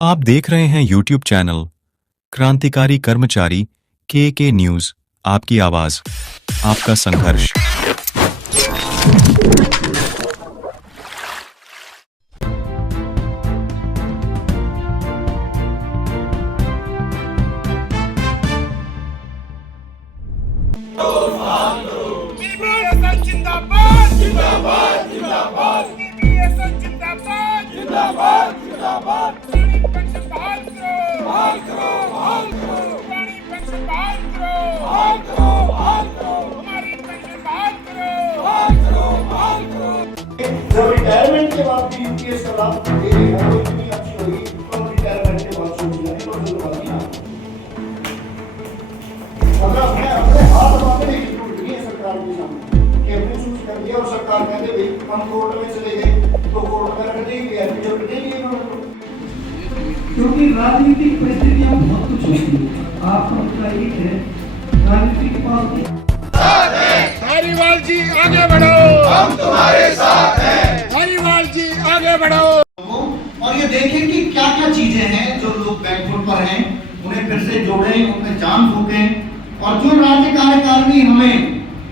आप देख रहे हैं YouTube चैनल क्रांतिकारी कर्मचारी के न्यूज। आपकी आवाज, आपका संघर्ष। जिंदाबाद जिंदाबाद जिंदाबाद जिंदाबाद जिंदाबाद जिंदाबाद पेंशन बहाल करो बहाल करो बहाल करो पुरानी पेंशन बहाल करो बहाल करो बहाल करो हमारी पेंशन बहाल करो बहाल करो बहाल करो। जब रिटायरमेंट के बाद भी यूपीएस का लाभ दे रहे हैं वो इतनी अच्छी होगी तो रिटायरमेंट के बाद सोचना है तो जरूरत नहीं। अगर अपने हाथ मांगे नहीं टूट गई है सरकार के सामने और सरकार कहते भाई हम कोर्ट में चले गए तो कोर्ट में रख देंगे जो रख देंगे क्योंकि राजनीतिक परिस्थितियां बहुत कुछ होती है। आपको पता ही है राजनीतिक पार्टी। धारीवाल जी आगे बढ़ो, हम तुम्हारे साथ हैं। धारीवाल जी आगे बढ़ो। और ये देखें कि क्या क्या चीजें हैं जो लोग बैकफुट पर हैं उन्हें फिर से जोड़ें, उनमें जान फूकें और जो राज्य कार्यकारिणी हमें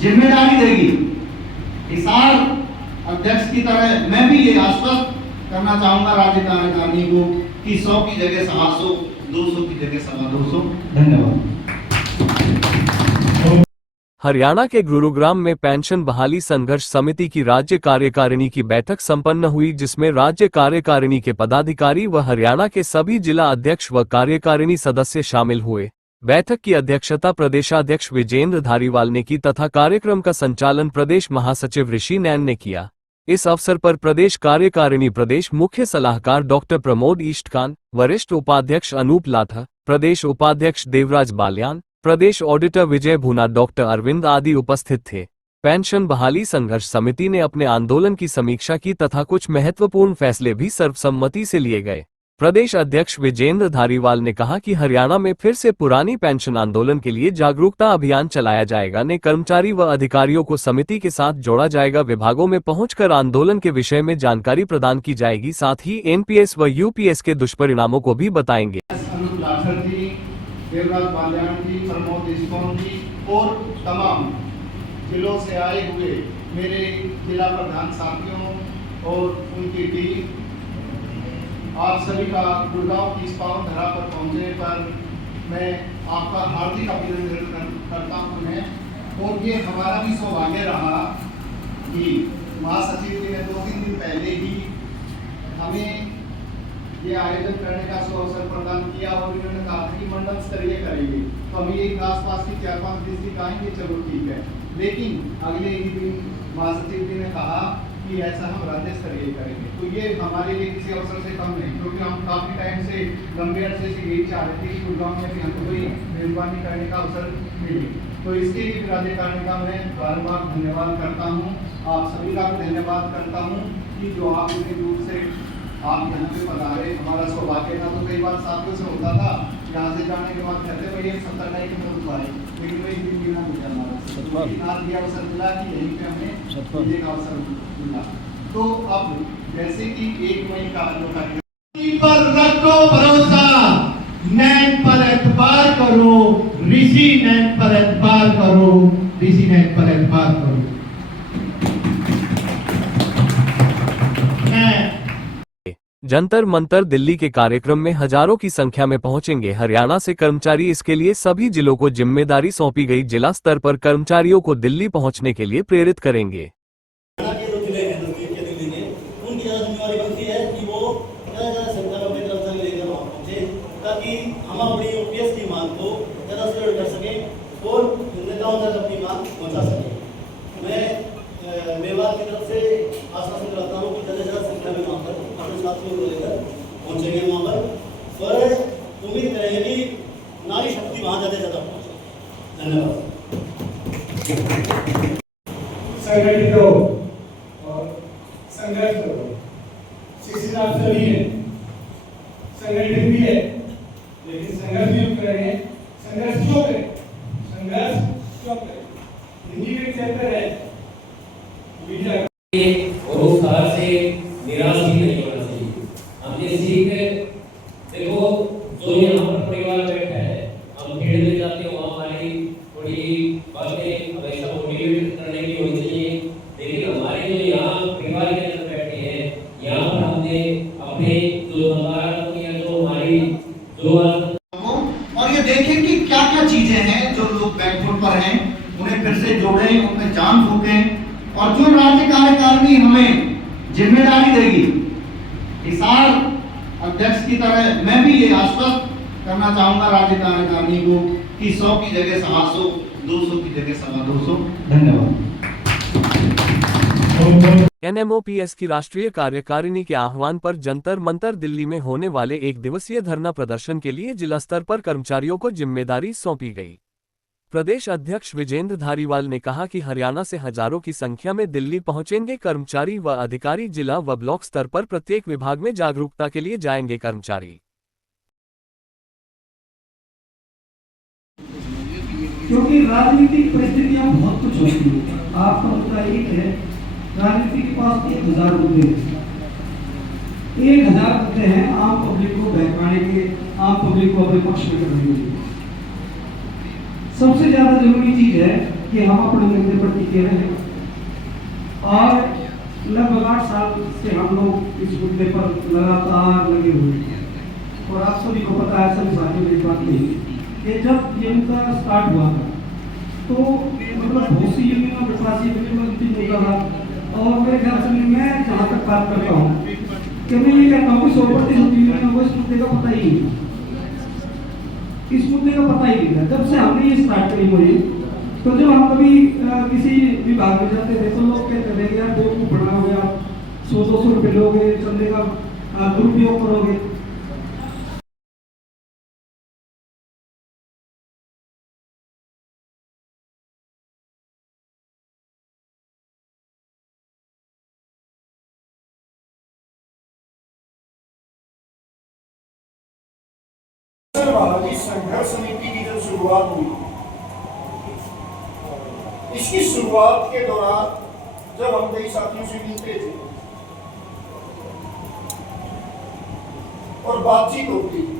जिम्मेदारी देगी हिसार अध्यक्ष की तरह मैं भी ये आश्वस्त करना चाहूंगा राज्य कार्यकारिणी को कि 100 की जगह 700, 200 की जगह 250। धन्यवाद। हरियाणा के गुरुग्राम में पेंशन बहाली संघर्ष समिति की राज्य कार्यकारिणी की बैठक संपन्न हुई, जिसमें राज्य कार्यकारिणी के पदाधिकारी व हरियाणा के सभी जिला अध्यक्ष व कार्यकारिणी सदस्य शामिल हुए। बैठक की अध्यक्षता प्रदेशाध्यक्ष विजेंद्र धारीवाल ने की तथा कार्यक्रम का संचालन प्रदेश महासचिव ऋषि नैन ने किया। इस अवसर पर प्रदेश कार्यकारिणी प्रदेश मुख्य सलाहकार डॉक्टर प्रमोद ईष्टकान, वरिष्ठ उपाध्यक्ष अनूप लाठा, प्रदेश उपाध्यक्ष देवराज बाल्यान, प्रदेश ऑडिटर विजय भूना, डॉक्टर अरविंद आदि उपस्थित थे। पेंशन बहाली संघर्ष समिति ने अपने आंदोलन की समीक्षा की तथा कुछ महत्वपूर्ण फैसले भी सर्वसम्मति से लिए गए। प्रदेश अध्यक्ष विजेंद्र धारीवाल ने कहा कि हरियाणा में फिर से पुरानी पेंशन आंदोलन के लिए जागरूकता अभियान चलाया जाएगा। ने कर्मचारी व अधिकारियों को समिति के साथ जोड़ा जाएगा। विभागों में पहुंचकर आंदोलन के विषय में जानकारी प्रदान की जाएगी। साथ ही एनपीएस व यूपीएस के दुष्परिणामों को भी बताएंगे। और तमाम जिलों से आए हुए मेरे जिला प्रधान साथियों और उनकी टीम, आप सभी का गुड़गांव की इस पावन धरा पर पहुंचने पर मैं आपका हार्दिक अभिनंदन करता हूं। और ये हमारा भी सौभाग्य रहा कि महासचिव जी ने 2-3 दिन पहले ही हमें ये आयोजन करने का अवसर प्रदान किया और इन्होंने कहा कि मंडल स्तरीय करेंगे। तो हम ये आसपास की 4-5 डिस्ट्रिक्ट आएंगे, चलो ठीक है, लेकिन अगले ही दिन महासचिव जी ने कहा कि ऐसा हम राज्य स्तरीय करेंगे। तो ये हमारे लिए किसी अवसर से कम नहीं, क्योंकि हम काफी टाइम से लंबे अरसे से यही चाह रहे थे कि गुड़गांव में भी हमको कोई मेजबानी करने का अवसर मिले। तो इसके लिए राज्य कार्यकारिणी का मैं बार-बार धन्यवाद करता हूँ। आप सभी का भी धन्यवाद करता हूँ कि जो आप इतनी दूर से आप यहाँ पे पधारे। हमारा सौभाग्य था तो कई बार साथियों से होता था, यहाँ से जाने के बाद कहते भाई 70 नहीं तो तुम्हारे, लेकिन वही दिन मिलना मुझे हमारा आज ये अवसर मिला कि यहीं पे हमें मिलने का अवसर मिला। तो अब जैसे कि 1 मई का जो कार्यक्रम पर रखो भरोसा, नैन पर एतबार करो, ऋषि नैन पर एतबार करो, ऋषि नैन पर एतबार करो। जंतर मंतर दिल्ली के कार्यक्रम में हजारों की संख्या में पहुंचेंगे हरियाणा से कर्मचारी। इसके लिए सभी जिलों को जिम्मेदारी सौंपी गई। जिला स्तर पर कर्मचारियों को दिल्ली पहुंचने के लिए प्रेरित करेंगे। ताकि हम अपनी यूपीएस की मांग को ज़्यादा से कर सकें और नेताओं तक अपनी मांग पहुंचा सकें। मैं मेवाड़ की तरफ से आश्वासन करता हूँ कि ज़्यादा संख्या में वहाँ पर अपने साथियों को लेकर पहुँचेंगे वहाँ पर, और उम्मीद करेंगे कि नारी शक्ति वहाँ ज़्यादा पहुँचे। धन्यवाद। संगठित हो और संघर्ष करो। शिक्षित आप सभी हैं, संगठित भी है, लेकिन संघर्ष भी करेंगे। संघर्ष क्यों करें? संघर्ष क्यों करें? हिंदी में चैप्टर है और उस हार से निराश ही नहीं होना चाहिए। हमने सीख देखो जो यहाँ पर परिवार बैठा है, हम फील्ड में जाते हैं, वहाँ हमारी थोड़ी बातें हमेशा मोटिवेट करने की होनी चाहिए। लेकिन हमारे जो यहाँ परिवार के अंदर बैठे हैं, यहाँ पर हमने अपने जो नकारात्मक या जो हमारी जो और ये देखें कि क्या क्या चीजें हैं जो लोग बैकफुट पर हैं, उन्हें फिर से जोड़ें, उनमें जान फूकें और जो राज्य कार्यकारिणी हमें जिम्मेदारी देगी, किसान अध्यक्ष की तरह मैं भी ये आश्वस्त करना चाहूंगा राज्य कार्यकारिणी को कि 100 की जगह 100, 200 की जगह 250। धन्यवाद। एनएमओपीएस की राष्ट्रीय कार्यकारिणी के आह्वान पर जंतर मंतर दिल्ली में होने वाले एक दिवसीय धरना प्रदर्शन के लिए जिला स्तर पर कर्मचारियों को जिम्मेदारी सौंपी गई। प्रदेश अध्यक्ष विजेंद्र धारीवाल ने कहा कि हरियाणा से हजारों की संख्या में दिल्ली पहुंचेंगे कर्मचारी व अधिकारी। जिला व ब्लॉक स्तर पर प्रत्येक विभाग में जागरूकता के लिए जाएंगे कर्मचारी। क्योंकि राजनीतिक परिस्थितियां बहुत कुछ होती है। आपका मुद्दा एक है, राजनीति के पास 1000 मुद्दे हैं। 1000 मुद्दे हैं आम पब्लिक को बहकाने के, आम पब्लिक को अपने पक्ष में करने के लिए। सबसे ज्यादा जरूरी चीज है कि हम अपने मुद्दे पर टिके रहें और लगभग 8 साल से हम लोग इस मुद्दे पर लगातार लगे हुए हैं। और आप सभी को पता है, सभी साथियों की बात नहीं कि जब ये मुद्दा स्टार्ट हुआ था तो मतलब बहुत सी यूनियन और विकास यूनियन में अंतिम मुद्दा था। और मेरे ख्याल से मैं जहाँ तक बात करता हूँ कि मैं ये कहता हूँ कि 100% यूनियन को इस मुद्दे का पता ही नहीं, इस मुद्दे का पता ही नहीं था। जब से हमने ये स्टार्ट करी हुई, तो जब हम कभी किसी विभाग में जाते थे तो लोग कहते थे यार बहुत बड़ा हो गया, 100-200 रुपये लोगे, चंदे का दुरुपयोग करोगे। बहाली संघर्ष समिति की जब शुरुआत हुई, इसकी शुरुआत के दौरान जब हम कई साथियों से मिलते थे और बातचीत होती थी,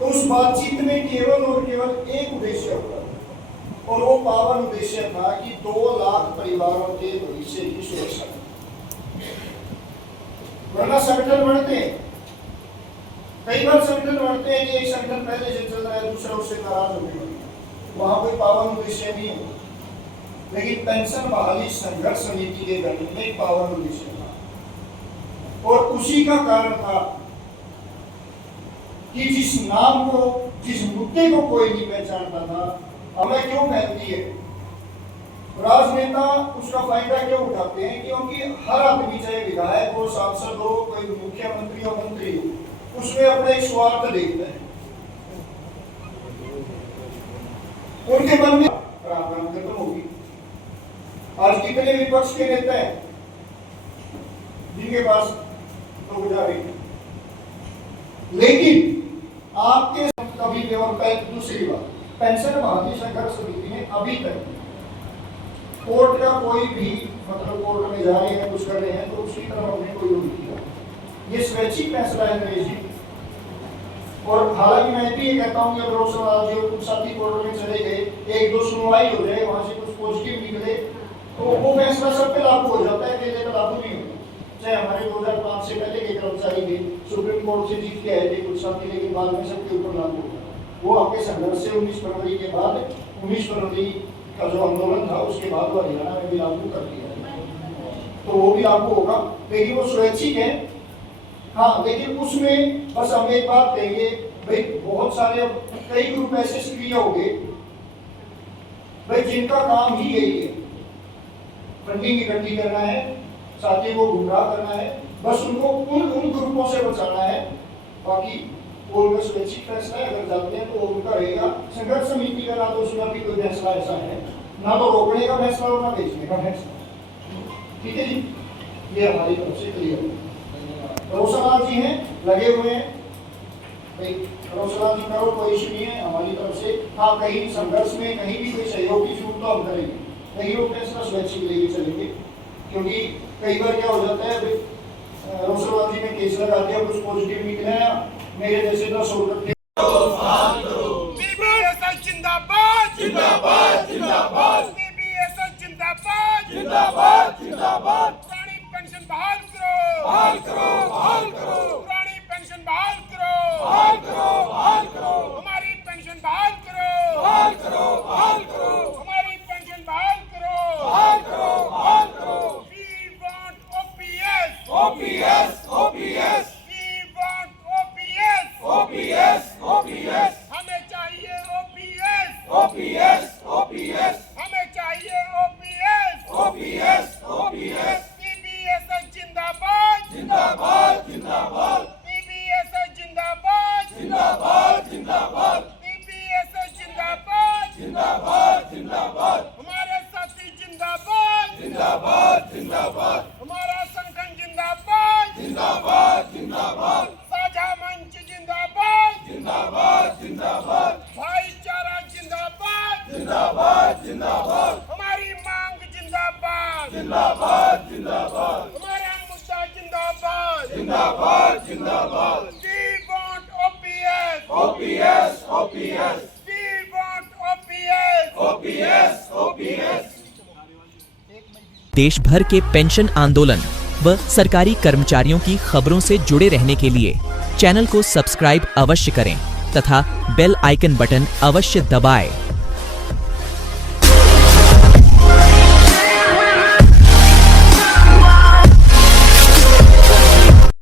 तो उस बातचीत में केवल और केवल एक उद्देश्य होता था और वो पावन उद्देश्य था कि 2 लाख परिवारों के भविष्य की सुरक्षा। वरना संगठन बढ़ते हैं, कई बार संगठन बढ़ते हैं कि एक संगठन पहले से चल रहा है, दूसरा उससे नाराज हो गया, वहां कोई पावन उद्देश्य नहीं होता। लेकिन पेंशन बहाली संघर्ष समिति के गठन में एक पावन उद्देश्य था और उसी का कारण था कि जिस नाम को, जिस मुद्दे को कोई नहीं पहचानता था, हमें क्यों फैलती है, राजनेता उसका फायदा क्यों उठाते हैं? क्योंकि हर आदमी, चाहे विधायक हो, सांसद हो, कोई मुख्यमंत्री हो, मंत्री हो, उसमें अपने एक स्वार्थ देखते हैं। उनके मन में राम खत्म होगी। आज कितने विपक्ष के नेता हैं जिनके पास तो गुजारे, लेकिन आपके कभी भी, और दूसरी बात, पेंशन बहाली संघर्ष समिति ने अभी तक कोर्ट का कोई भी, मतलब कोर्ट में जा रहे हैं, कुछ कर रहे हैं, तो उसकी तरफ हमने कोई नहीं किया। ये स्वैच्छिक फैसला है नरेश जी। और हालांकि मैं भी ये कहता हूँ कि अगर रोशन लाल जी और कुछ साथी कोर्ट में चले गए, 1-2 सुनवाई हो जाए, वहां से कुछ पॉजिटिव निकले, तो वो फैसला सब पे लागू हो जाता है, अकेले पे लागू नहीं होता। चाहे हमारे 2005 से पहले के कर्मचारी भी सुप्रीम कोर्ट से जीत के आए थे कुछ साथी, लेकिन बाद में सबके ऊपर लागू होता है। वो आपके संघर्ष से 19 फरवरी के बाद, 19 फरवरी का जो आंदोलन था उसके बाद वो हरियाणा में भी लागू कर दिया, तो वो भी लागू होगा, लेकिन वो स्वैच्छिक है। हाँ, लेकिन उसमें बस हम एक बात कहेंगे भाई, बहुत सारे कई ग्रुप ऐसे सक्रिय हो गए भाई जिनका काम ही यही है, फंडिंग इकट्ठी करना है, साथियों को गुमराह करना है, बस उनको उन ग्रुपों से बचाना है। बाकी वो उनका स्वैच्छिक फैसला है, अगर जाते हैं तो वो उनका रहेगा। संघर्ष समिति का ना तो उसमें भी कोई फैसला ऐसा है, ना तो रोकने का फैसला और ना बेचने का फैसला। ठीक है जी, ये हमारी तरफ से क्लियर। रोशनलाल जी हैं, लगे हुए हैं भाई, रोशनलाल जी करो, कोई इशू नहीं है हमारी तरफ से। हाँ, कहीं संघर्ष में कहीं भी कोई सहयोग की जरूरत तो हम करेंगे, नहीं वो फैसला स्वैच्छिक लेके चलेंगे। क्योंकि कई बार क्या हो जाता है, रोशनलाल जी ने केस लगा दिया, कुछ पॉजिटिव निकले, मेरे जैसे दर्शकों सीबीएसई जिंदाबाद जिंदाबाद जिंदाबाद सीबीएसई जिंदाबाद जिंदाबाद जिंदाबाद पुरानी पेंशन बहाल करो पुरानी पेंशन बहाल करो हमारी पेंशन बहाल करो हमारी पेंशन बहाल करो We want OPS we want OPS हमें चाहिए OPS हमें चाहिए OPS सीबीएसई जिंदाबाद सीबीएसई जिंदाबाद सीबीएसई जिंदाबाद हमारे साथी जिंदाबाद हमारा संगठन जिंदाबाद साझा मंच जिंदाबाद भाईचारा जिंदाबाद हमारी मांग जिंदाबाद हमारा मुद्दा जिंदाबाद We want OPS We want OPS देश भर के पेंशन आंदोलन व सरकारी कर्मचारियों की खबरों से जुड़े रहने के लिए चैनल को सब्सक्राइब अवश्य करें तथा बेल आइकन बटन अवश्य दबाएं।